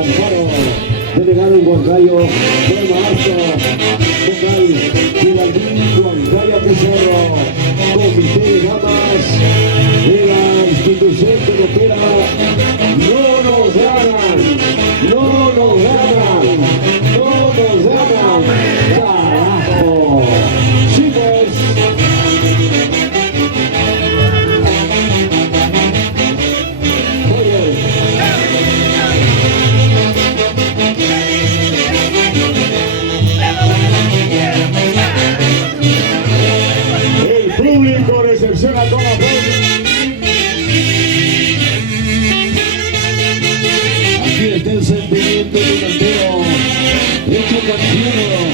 Amparo, delegado Huancayo, Nueva Arco, vocal Giraldín Huancayo Tesoro, comité de damas de la institución que opera. No nos ganan, no nos ganan, no nos ganan, carajo. Sí pues. Público recepciona con aplausos. Aquí está el sentimiento delantero, hecho canción,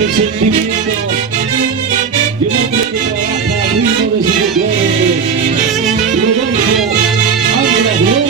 el sentimiento de un hombre que trabaja al ritmo de sus motores, Rodolfo Ángel.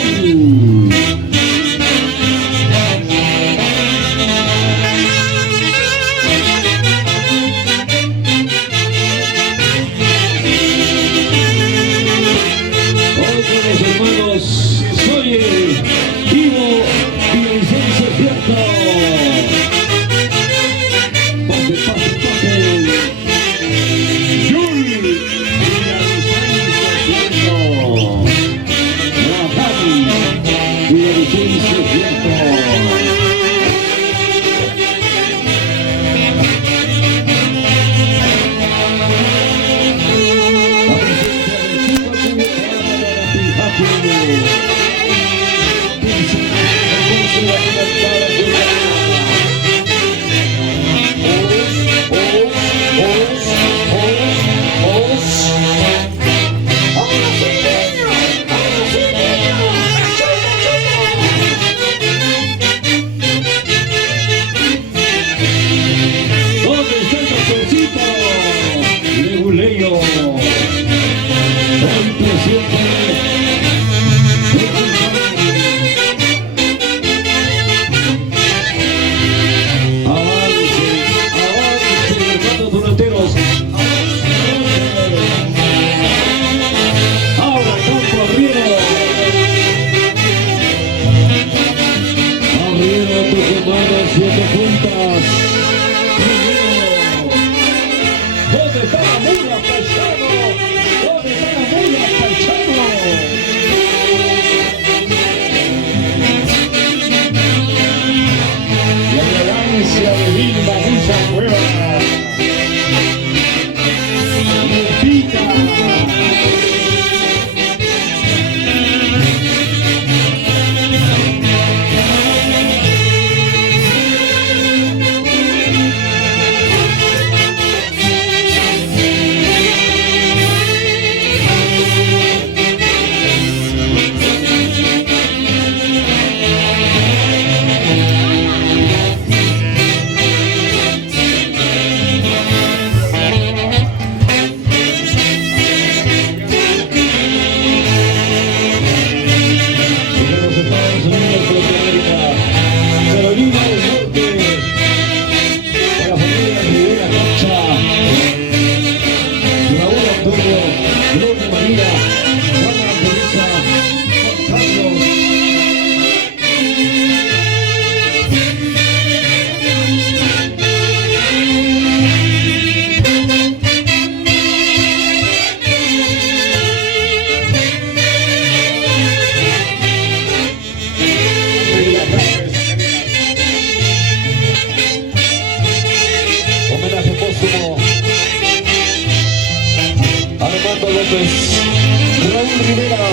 Raúl Rivera,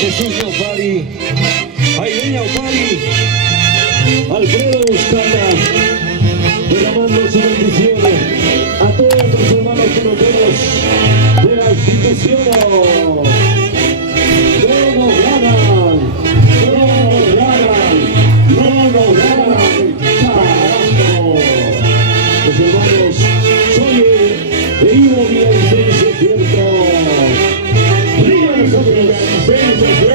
Jesús Opari, Aireña Opari, Alfredo Buscanda, derramando su bendición a todos nuestros hermanos peloteros de la institución. No nos ganan, no nos ganan, no nos ganan, carajo. Los hermanos Soye e Ivo Villavicencio Cierto. Río de Villavicencio